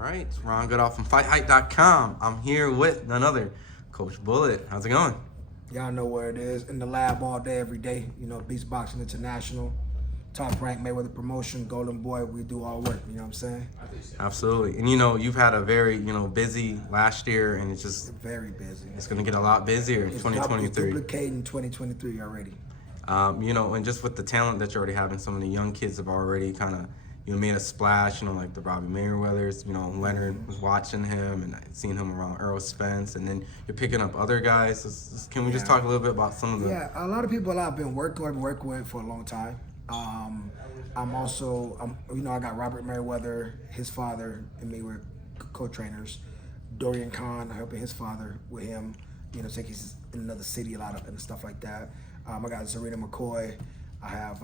right, it's Ron Goodall from FightHype.com. I'm here with none other, Coach Bullet. How's it going? Y'all know where it is. In the lab all day, every day. You know, Beast Boxing International, Top Rank Mayweather Promotion, Golden Boy. We do all work. You know what I'm saying? Absolutely. And you've had a very busy last year, and it's just very busy. It's going to get a lot busier in 2023. It's duplicating 2023 already. And just with the talent that you're already having, some of the young kids have already kind of made a splash. Like the Robbie Mayweathers. Leonard was watching him and seeing him around Earl Spence, and then you're picking up other guys. Can we just talk a little bit about some of the? Yeah, a lot of people I've been working with for a long time. I got Robert Mayweather, his father, and me were co-trainers. Dorian Khan, helping his father with him. Take he's in another city a lot of and stuff like that. I got Zarina McCoy. I have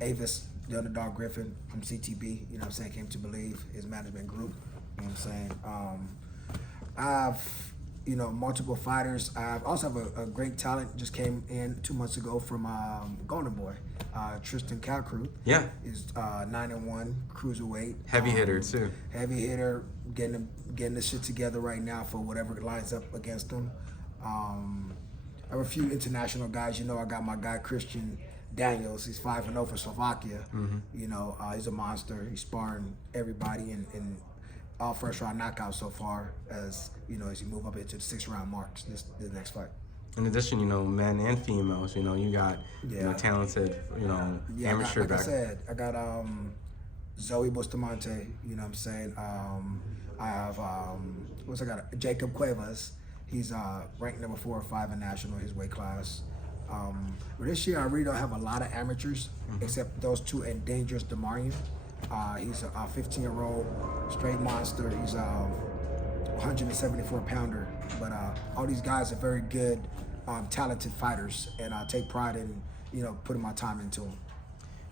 Avis, the underdog Griffin from CTB. Came to Believe, his management group. I have multiple fighters. I also have a great talent. Just came in 2 months ago from Golden Boy. Tristan Calcrew. Yeah. Is 9-1 cruiserweight. Heavy hitter too. Heavy hitter, getting the shit together right now for whatever lines up against him. I have a few international guys. I got my guy Christian Daniels. He's 5-0 for Slovakia. Mm-hmm. He's a monster. He's sparring everybody in all first round knockouts so far. As you move up into the 6-round marks. This next fight. In addition, men and females, you got talented, amateur guys. Like I said, I got Zoe Bustamante, I have I got Jacob Cuevas. He's ranked number 4 or 5 in national, his weight class. But this year I really don't have a lot of amateurs, except those 2 and Dangerous Demarion. He's a 15-year-old straight monster. He's a 174 pounder, but all these guys are very good, talented fighters, and I take pride in putting my time into them.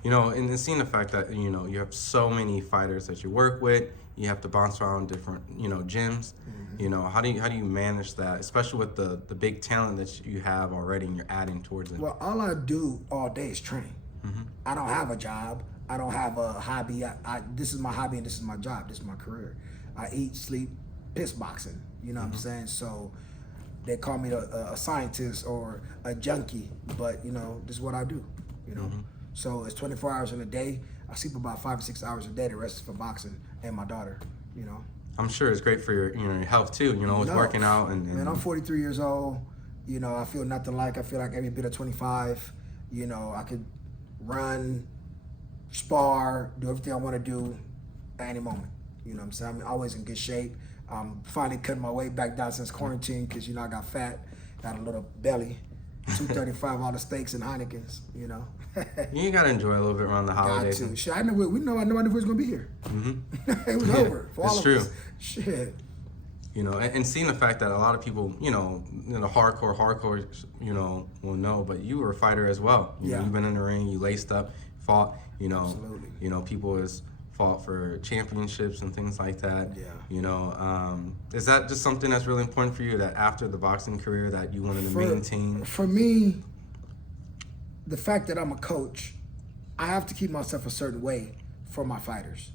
And seeing the fact that you have so many fighters that you work with, you have to bounce around different gyms. Mm-hmm. How do you manage that, especially with the big talent that you have already and you're adding towards it? Well, all I do all day is train. Mm-hmm. I don't have a job. I don't have a hobby. This is my hobby and this is my job. This is my career. I eat, sleep, piss boxing. You know what I'm saying? So they call me a scientist or a junkie, but this is what I do. So it's 24 hours in a day. I sleep about 5 or 6 hours a day. The rest is for boxing and my daughter. I'm sure it's great for your health too. With working out and man, I'm 43 years old. I feel nothing like. I feel like every bit of 25. I could run, spar, do everything I want to do at any moment. I'm saying? I'm always in good shape. Finally cutting my weight back down since quarantine because, I got fat, got a little belly, 235 all the steaks and Heinekens, You got to enjoy a little bit around the holidays. Got to. Shit, I knew we was going to be here. Mm-hmm. It was over for all of us. Shit. And seeing the fact that a lot of people, hardcore, will know, but you were a fighter as well. You've been in the ring, you laced up, fought, Absolutely. People has fought for championships and things like that. Yeah. Is that just something that's really important for you, that after the boxing career that you wanted to maintain? For me, the fact that I'm a coach, I have to keep myself a certain way for my fighters.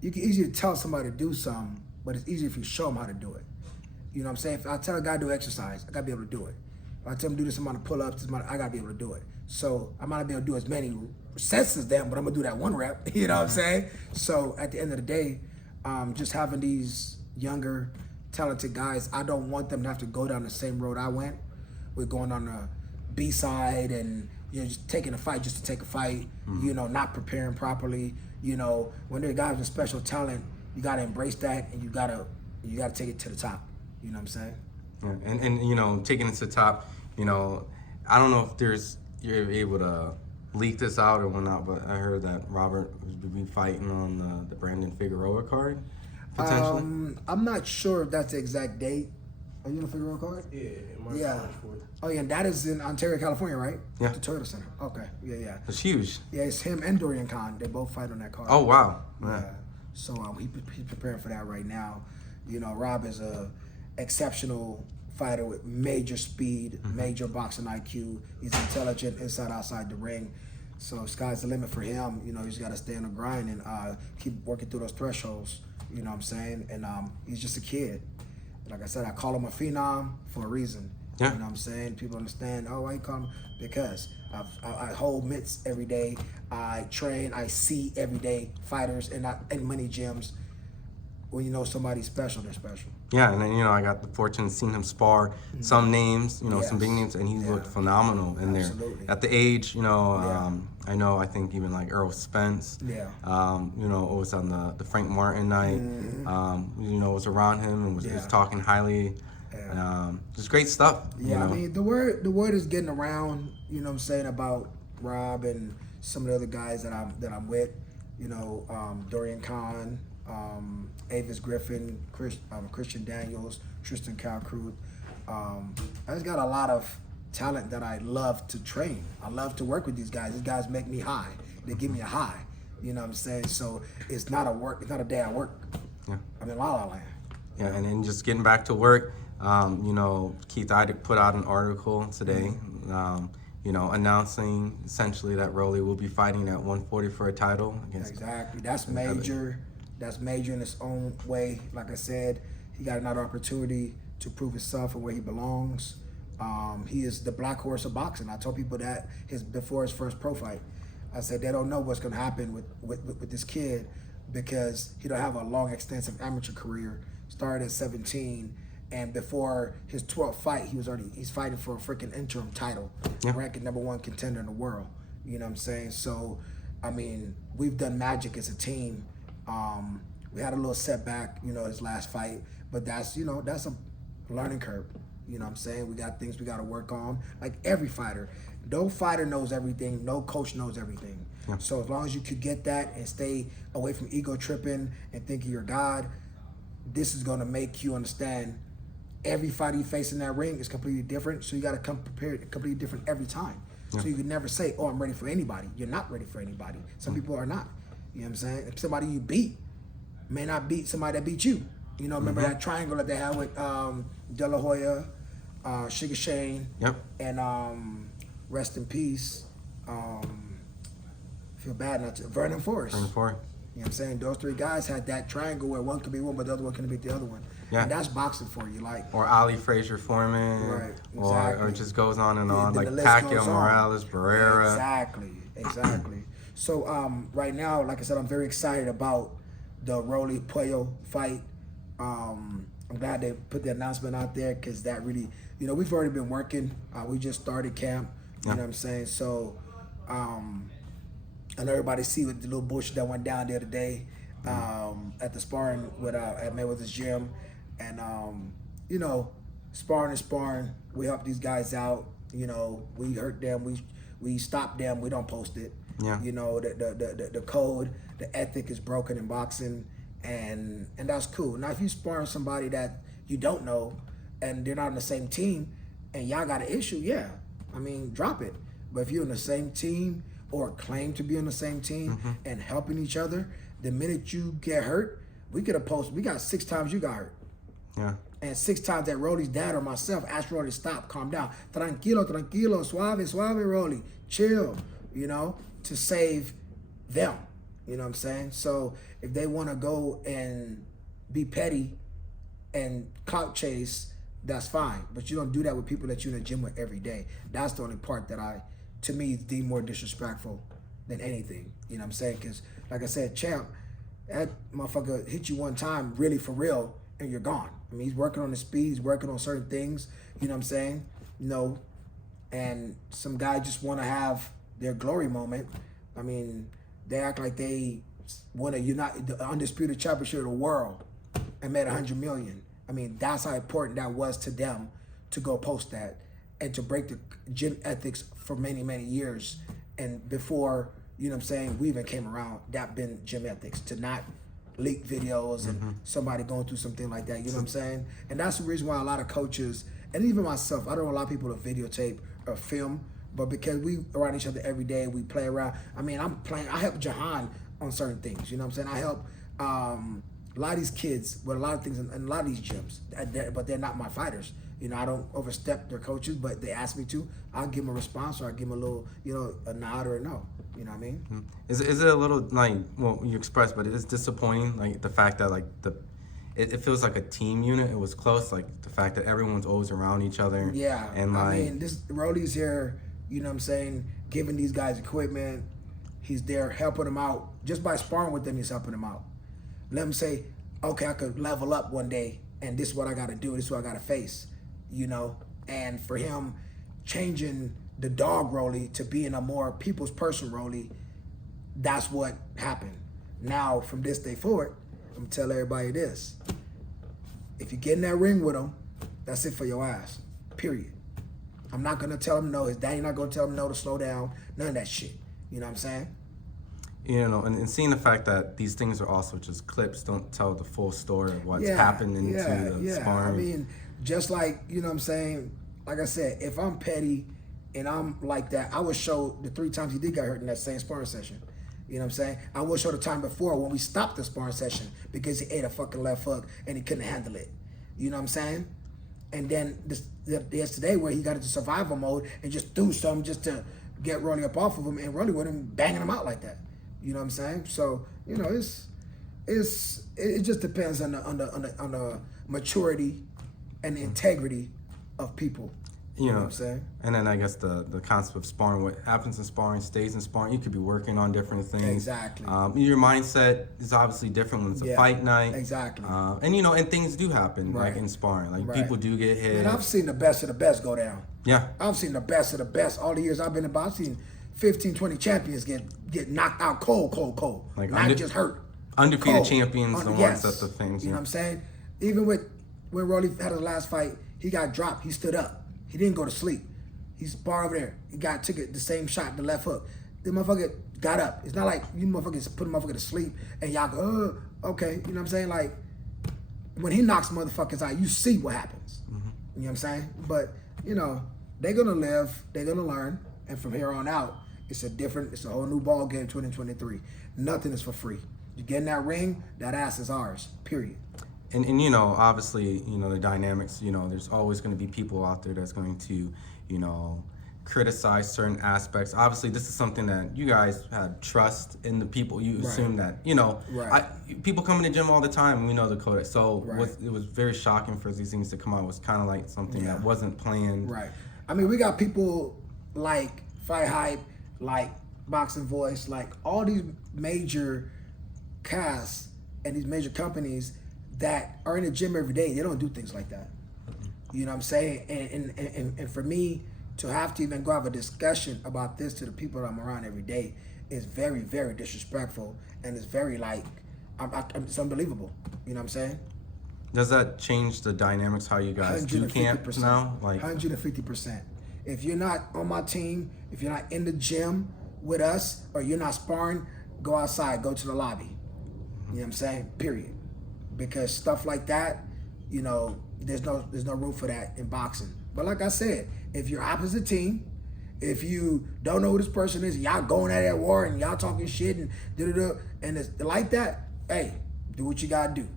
You can easily tell somebody to do something, but it's easier if you show them how to do it. You know what I'm saying? If I tell a guy to do exercise, I gotta be able to do it. If I tell him to do this amount of pull-ups, I gotta be able to do it. So I might not be able to do as many sets as them, but I'm gonna do that 1 rep. You know what I'm saying? So at the end of the day, just having these younger, talented guys, I don't want them to have to go down the same road I went. We're going on the B side and just taking a fight just to take a fight. Not preparing properly. When there are guys with special talent, you gotta embrace that and you gotta take it to the top. You know what I'm saying? Yeah. And taking it to the top, I don't know if you're able to leak this out or whatnot, but I heard that Robert would be fighting on the Brandon Figueroa card, potentially. I'm not sure if that's the exact date. Are you on the Figueroa card? Yeah. Oh yeah, and that is in Ontario, California, right? Yeah. The Toyota Center. Okay. Yeah. It's huge. Yeah, it's him and Dorian Khan. They both fight on that card. Oh wow. Yeah. So he's preparing for that right now. Rob is a exceptional fighter with major speed, major boxing IQ. He's intelligent inside, outside the ring. So sky's the limit for him. He's got to stay on the grind and keep working through those thresholds. You know what I'm saying? And he's just a kid. Like I said, I call him a phenom for a reason. Yeah. You know what I'm saying? People understand, oh, why you call him? Because I hold mitts every day. I train, I see every day fighters in many gyms. When you know somebody's special, they're special. Yeah, and then, I got the fortune of seeing him spar some names, some big names, and he looked phenomenal in there. At the age, I think even like Errol Spence, it was on the Frank Martin night, was around him and was talking highly. Just great stuff. Yeah, I mean, the word is getting around, you know what I'm saying, about Rob and some of the other guys that I'm with, Dorian Kahn, Avis Griffin, Christian Daniels, Tristan Calcruth. I just got a lot of talent that I love to train. I love to work with these guys. These guys make me high. They give me a high. You know what I'm saying? So it's not a day I work. Yeah. I'm in La La Land. Yeah, and then just getting back to work, Keith Idec put out an article today, announcing essentially that Rolly will be fighting at 140 for a title against. Exactly. That's major. That's major in its own way. Like I said, he got another opportunity to prove himself and where he belongs. He is the black horse of boxing. I told people that before his first pro fight. I said they don't know what's going to happen with this kid because he don't have a long, extensive amateur career. Started at 17, and before his 12th fight, he's fighting for a freaking interim title, ranking #1 contender in the world. You know what I'm saying? So, I mean, we've done magic as a team. We had a little setback, his last fight, but that's a learning curve. You know what I'm saying? We got things we got to work on. Like every fighter, no fighter knows everything. No coach knows everything. Yeah. So as long as you could get that and stay away from ego tripping and thinking you're God, this is going to make you understand every fighter you face in that ring is completely different. So you got to come prepared completely different every time. Yeah. So you can never say, oh, I'm ready for anybody. You're not ready for anybody. Some people are not. You know what I'm saying? Somebody you beat may not beat somebody that beat you. Remember that triangle that they had with De La Hoya, Sugar Shane, and rest in peace. Feel bad not to Vernon Forrest. Vernon Forrest. You know what I'm saying? Those three guys had that triangle where one could be one, but the other one couldn't beat the other one. Yeah. And that's boxing for you, like. Or Ali Frazier Foreman. Right. Exactly. Or it just goes on and on, like the Pacquiao, Morales, Barrera. Exactly. So right now, like I said, I'm very excited about the Rolly Puello fight. I'm glad they put the announcement out there because that really, we've already been working. We just started camp. You know what I'm saying? So, and everybody see what the little bullshit that went down the other day at the sparring at Mayweather's gym, and sparring is sparring. We help these guys out. We hurt them. We stop them. We don't post it. Yeah. The code, the ethic is broken in boxing, and that's cool. Now, if you sparring somebody that you don't know and they're not on the same team, and y'all got an issue, drop it. But if you're in the same team or claim to be on the same team and helping each other, the minute you get hurt, we could have posted. We got 6 times you got hurt. Yeah. And 6 times that Rolly's dad or myself asked Rolly to stop, calm down. Tranquilo, suave, Rolly. Chill, to save them. You know what I'm saying? So if they want to go and be petty and clout chase, that's fine. But you don't do that with people that you're in the gym with every day. That's the only part that to me, is deemed more disrespectful than anything. You know what I'm saying? Because, like I said, champ, that motherfucker hit you one time, really for real, and you're gone. I mean, he's working on his speed. He's working on certain things. You know what I'm saying? And some guys just want to have their glory moment. I mean, they act like they want to unite the undisputed championship of the world and made 100 million. I mean, that's how important that was to them to go post that and to break the gym ethics for many, many years. And before, we even came around, that been gym ethics, to not leak videos and somebody going through something like that, you know what I'm saying? And that's the reason why a lot of coaches, and even myself, I don't want a lot of people to videotape or film, but because we around each other every day, we play around. I mean, I help Jahan on certain things, you know what I'm saying? I help a lot of these kids with a lot of things in a lot of these gyms, but they're not my fighters. You know, I don't overstep their coaches, but they ask me to. I'll give them a response, or I give them a little, you know, a nod or a no. You know what I mean? Is it a little like, well, you expressed, but it is disappointing, like the fact that like it feels like a team unit. It was close, like the fact that everyone's always around each other. Yeah, and like, I mean, this Rolly's here. You know what I'm saying? Giving these guys equipment. He's there helping them out. Just by sparring with them, he's helping them out. Let them say, okay, I could level up one day, and this is what I got to do. This is what I got to face. You know, and for him, changing the dog Rolly to being a more people's person Rolly, that's what happened. Now, from this day forward, I'm gonna tell everybody this: if you get in that ring with him, that's it for your ass. Period. I'm not gonna tell him no. His daddy not gonna tell him no to slow down. None of that shit. You know what I'm saying? you know, and seeing the fact that these things are also just clips, don't tell the full story of what's happened into the sparring. I mean, just like, you know what I'm saying, like I said, if I'm petty and I'm like that, I would show the 3 times he did get hurt in that same sparring session. You know what I'm saying? I would show the time before when we stopped the sparring session because he ate a fucking left hook and he couldn't handle it. You know what I'm saying? And then yesterday where he got into survival mode and just threw something just to get Ronnie up off of him, and Ronnie with him banging him out like that. You know what I'm saying? So, you know, it just depends on the maturity and the integrity of people. You know what I'm saying? And then I guess the concept of sparring, what happens in sparring stays in sparring. You could be working on different things. Exactly. Your mindset is obviously different when it's a fight night. Exactly. And you know, and things do happen like in sparring. Like people do get hit. And I've seen the best of the best go down. Yeah. I've seen the best of the best all the years I've been about. I've seen 15, 20 champions get knocked out cold. Like not just hurt. Undefeated champions, the ones that the things. You know what I'm saying? Even when Rolly had his last fight, he got dropped. He stood up. He didn't go to sleep. He sparred over there. He took it the same shot, the left hook. The motherfucker got up. It's not like you motherfuckers put a motherfucker to sleep and y'all go, oh, okay. You know what I'm saying? Like, when he knocks motherfuckers out, you see what happens. Mm-hmm. You know what I'm saying? But, you know, they're going to live. They're going to learn. And from here on out, it's a whole new ball game 2023. Nothing is for free. You get in that ring, that ass is ours, period. And you know, obviously, you know, the dynamics, you know, there's always going to be people out there that's going to, you know, criticize certain aspects. Obviously, this is something that you guys have trust in the people. You assume that, you know, people come in the gym all the time. We know the code. So it was very shocking for these things to come out. It was kind of like something that wasn't planned. Right. I mean, we got people like FightHype, like Boxing Voice, like all these major casts and these major companies that are in the gym every day. They don't do things like that. You know what I'm saying? And for me to have to even go have a discussion about this to the people that I'm around every day is very, very disrespectful, and it's very like, it's unbelievable. You know what I'm saying? Does that change the dynamics how you guys do camp now? Like 150%. If you're not on my team, if you're not in the gym with us, or you're not sparring, go outside, go to the lobby. You know what I'm saying? Period. Because stuff like that, you know, there's no room for that in boxing. But like I said, if you're opposite team, if you don't know who this person is, y'all going at that war and y'all talking shit and and it's like that, hey, do what you gotta do.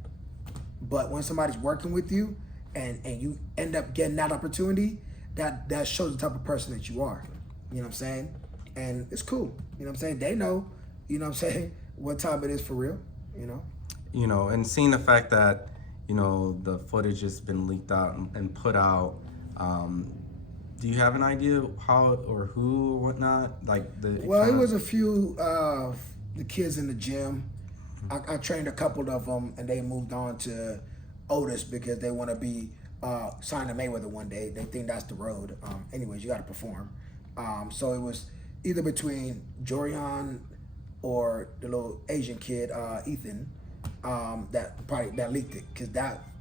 But when somebody's working with you and you end up getting that opportunity, that shows the type of person that you are. You know what I'm saying? And it's cool. You know what I'm saying? They know, you know what I'm saying, what time it is for real, you know? You know, and seeing the fact that, you know, the footage has been leaked out and put out, do you have an idea how or who or whatnot? Like Well, it was a few of the kids in the gym. I trained a couple of them, and they moved on to Otis because they want to be signed to Mayweather one day. They think that's the road. Anyways, you got to perform. So it was either between Jorian or the little Asian kid, Ethan. That leaked it, because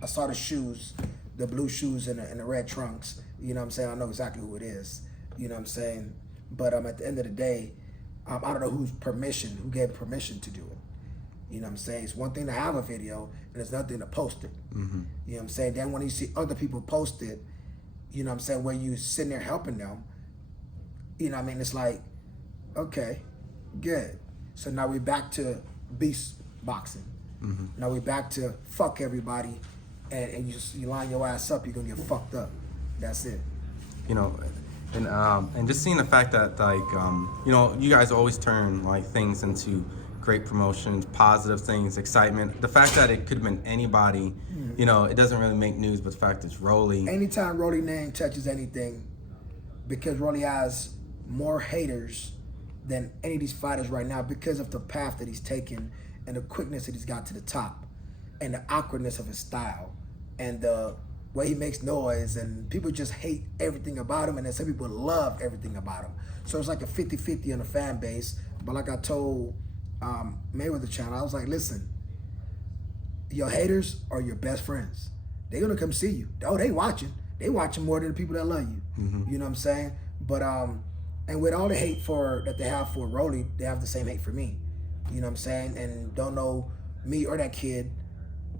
I saw the shoes, the blue shoes and the red trunks. You know what I'm saying? I know exactly who it is. You know what I'm saying? But at the end of the day, I don't know who gave permission to do it. You know what I'm saying? It's one thing to have a video, and it's another thing to post it. Mm-hmm. You know what I'm saying? Then when you see other people post it, you know what I'm saying, where you sitting there helping them, you know what I mean? It's like, okay, good. So now we're back to beast boxing. Mm-hmm. Now we back to fuck everybody, and you line your ass up, you're gonna get fucked up. That's it. You know, and just seeing the fact that like you know, you guys always turn like things into great promotions, positive things, excitement. The fact that it could have been anybody, you know, it doesn't really make news, but the fact it's Rolly. Anytime Rolly name touches anything, because Rolly has more haters than any of these fighters right now because of the path that he's taken and the quickness that he's got to the top and the awkwardness of his style and the way he makes noise, and people just hate everything about him, and then some people love everything about him. So it's like a 50-50 on the fan base. But like I told Mayweather channel, I was like, listen, your haters are your best friends. They're gonna come see you. Oh, they watching. They watching more than the people that love you. You know what I'm saying? But and with all the hate that they have for Rolly, they have the same hate for me. You know what I'm saying? And don't know me or that kid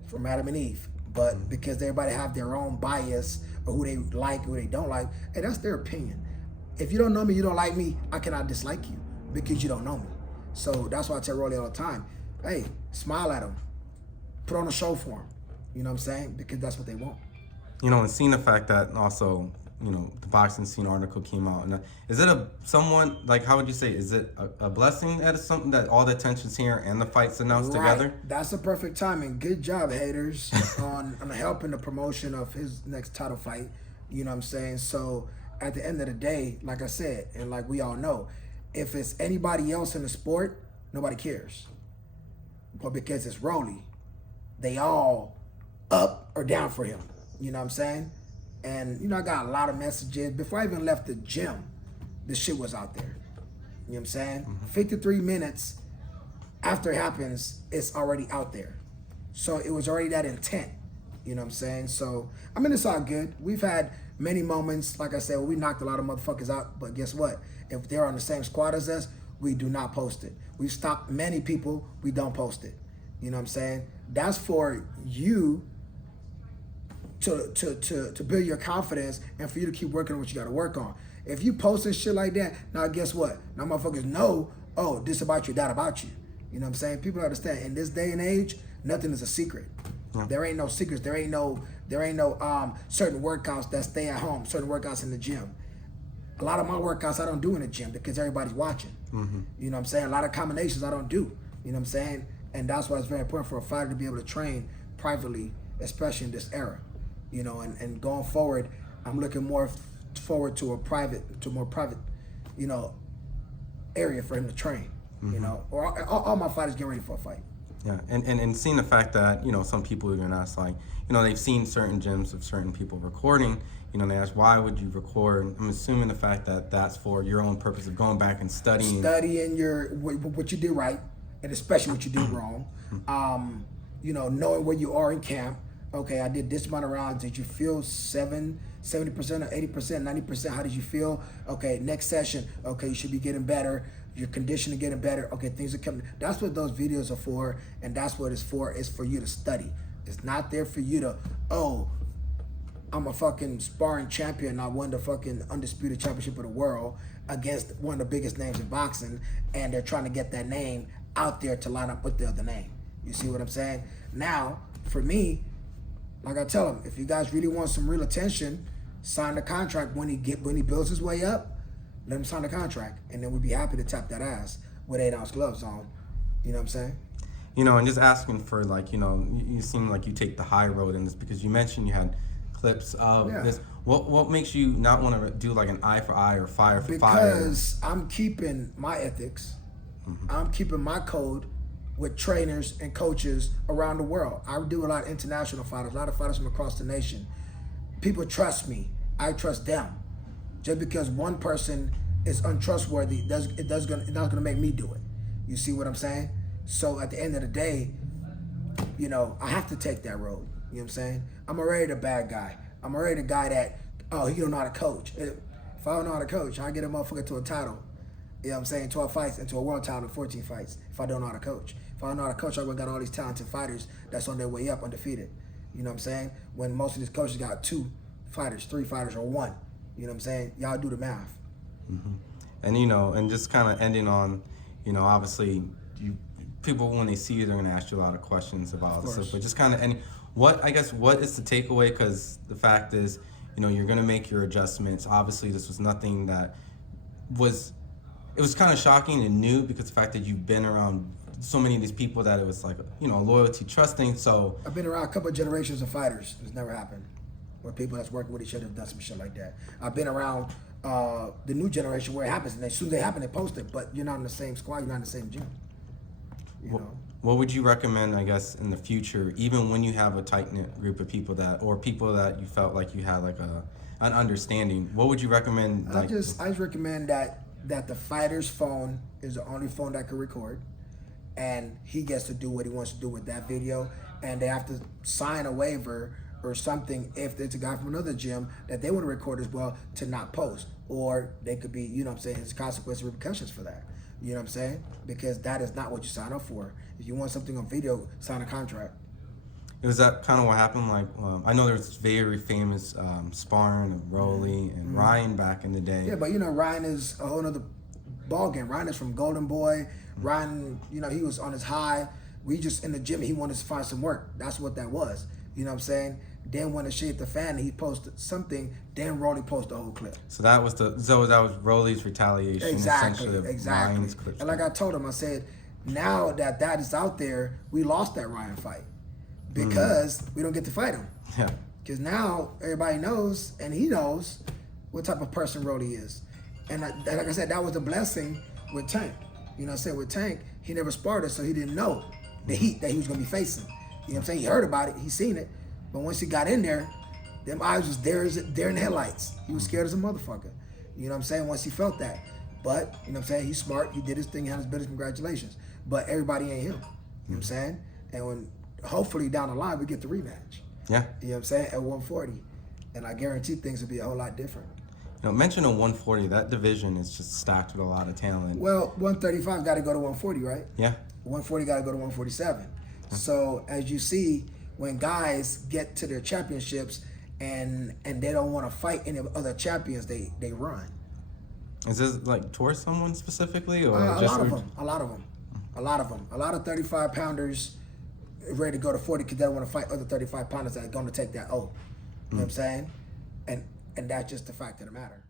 from Adam and Eve. But because everybody have their own bias or who they like, who they don't like, hey, that's their opinion. If you don't know me, you don't like me, I cannot dislike you because you don't know me. So that's why I tell Rolly all the time, hey, smile at them. Put on a show for them. You know what I'm saying? Because that's what they want. You know, and seeing the fact that also, you know, the boxing scene article came out. And is it somewhan, like, how would you say, is it a blessing that it's something that all the attention's here and the fight's announced together? That's the perfect timing. Good job, haters, on helping the promotion of his next title fight. You know what I'm saying? So at the end of the day, like I said, and like we all know, if it's anybody else in the sport, nobody cares. But because it's Rolly, they all up or down for him. You know what I'm saying? And, you know, I got a lot of messages. Before I even left the gym, this shit was out there. You know what I'm saying? 53 minutes after it happens, it's already out there. So it was already that intent. You know what I'm saying? So, I mean, it's all good. We've had many moments, like I said, where we knocked a lot of motherfuckers out. But guess what? If they're on the same squad as us, we do not post it. We've stopped many people, we don't post it. You know what I'm saying? That's for you to build your confidence and for you to keep working on what you got to work on. If you posting shit like that, now guess what? Now motherfuckers know, oh, this about you, that about you. You know what I'm saying? People understand. In this day and age, nothing is a secret. Yeah. There ain't no secrets. There ain't no certain workouts that stay at home, certain workouts in the gym. A lot of my workouts I don't do in the gym because everybody's watching. You know what I'm saying? A lot of combinations I don't do. You know what I'm saying? And that's why it's very important for a fighter to be able to train privately, especially in this era. You know, and going forward, I'm looking more forward to a more private, you know, area for him to train. You know, or all my fighters get ready for a fight. Yeah, and seeing the fact that, you know, some people are gonna ask, like, you know, they've seen certain gyms of certain people recording. You know, they ask, why would you record? I'm assuming the fact that that's for your own purpose of going back and studying. Studying what you did right, and especially what you did wrong. You know, knowing where you are in camp. Okay, I did this amount of rounds. Did you feel 70% or 80%, 90%? How did you feel? Okay, next session. Okay, you should be getting better. Your condition is getting better. Okay, things are coming. That's what those videos are for, and that's what it's for. It's for you to study. It's not there for you to, oh, I'm a fucking sparring champion. I won the fucking undisputed championship of the world against one of the biggest names in boxing, and they're trying to get that name out there to line up with the other name. You see what I'm saying? Now, for me, like I tell him, if you guys really want some real attention, sign the contract when he builds his way up. Let him sign the contract, and then we'd be happy to tap that ass with 8-ounce gloves on. You know what I'm saying? You know, and just asking for, like, you know, you seem like you take the high road in this because you mentioned you had clips of this. What makes you not want to do like an eye for eye or fire for fire? Because I'm keeping my ethics. I'm keeping my code with trainers and coaches around the world. I do a lot of international fighters, a lot of fighters from across the nation. People trust me. I trust them. Just because one person is untrustworthy, it's not gonna make me do it. You see what I'm saying? So at the end of the day, you know, I have to take that road. You know what I'm saying? I'm already the bad guy. I'm already the guy that, oh, he don't know how to coach. If I don't know how to coach, I get a motherfucker to a title. You know what I'm saying? 12 fights into a world title in 14 fights if I don't know how to coach. If I don't know how to coach, I would got all these talented fighters that's on their way up undefeated. You know what I'm saying? When most of these coaches got 2 fighters, 3 fighters, or 1. You know what I'm saying? Y'all do the math. And, you know, and just kind of ending on, you know, obviously, people, when they see you, they're going to ask you a lot of questions about this stuff. But just kind of ending, what is the takeaway? Because the fact is, You know, you're gonna make your adjustments. Obviously, this was nothing that was. It was kind of shocking and new because the fact that you've been around so many of these people that it was like, you know, loyalty, trusting. So I've been around a couple of generations of fighters. It's never happened. Where people that's working with each other have done some shit like that. I've been around the new generation where it happens, and as soon as it happens, they post it. But you're not in the same squad. You're not in the same gym. You know. what would you recommend, I guess, in the future, even when you have a tight knit group of people or people that you felt like you had like an understanding? What would you recommend? I just recommend that the fighter's phone is the only phone that can record, and he gets to do what he wants to do with that video, and they have to sign a waiver or something if there's a guy from another gym that they want to record as well to not post, or they could be, you know what I'm saying, there's consequences, repercussions for that. You know what I'm saying? Because that is not what you sign up for. If you want something on video, sign a contract. Is that kind of what happened? Like, I know there's very famous Sparring of Rolly and Ryan back in the day. Yeah, but you know, Ryan is a whole nother ball game. Ryan is from Golden Boy. Ryan, you know, he was on his high. We just in the gym, he wanted to find some work. That's what that was. You know what I'm saying? Then when the shit hit the fan, he posted something. Then Rolly posted the whole clip. So that was Rolly's Retaliation. Exactly. Ryan's clip. And like I told him, I said, now that is out there, we lost that Ryan fight because we don't get to fight him. Yeah. Because now everybody knows, and he knows what type of person Rolly is. And like I said, that was the blessing with Tank. You know what I'm saying? With Tank, he never sparred us, so he didn't know the heat that he was going to be facing. You know what I'm saying? He heard about it, he seen it. But once he got in there, them eyes was there in the headlights. He was scared as a motherfucker. You know what I'm saying? Once he felt that. But, you know what I'm saying? He's smart. He did his thing, had his business. Congratulations. But everybody ain't him. You know what I'm saying? And when hopefully down the line we get the rematch. Yeah. You know what I'm saying? At 140. And I guarantee things will be a whole lot different. You know, mention a 140, that division is just stacked with a lot of talent. Well, 135 got to go to 140, right? Yeah. 140 got to go to 147. So as you see, when guys get to their championships and they don't want to fight any other champions, they run. Is this like towards someone specifically, or A just lot of them. A lot of 35 pounders ready to go to 40 because they don't want to fight other 35 pounders that are going to take that O. You know what I'm saying? And that's just the fact of the matter.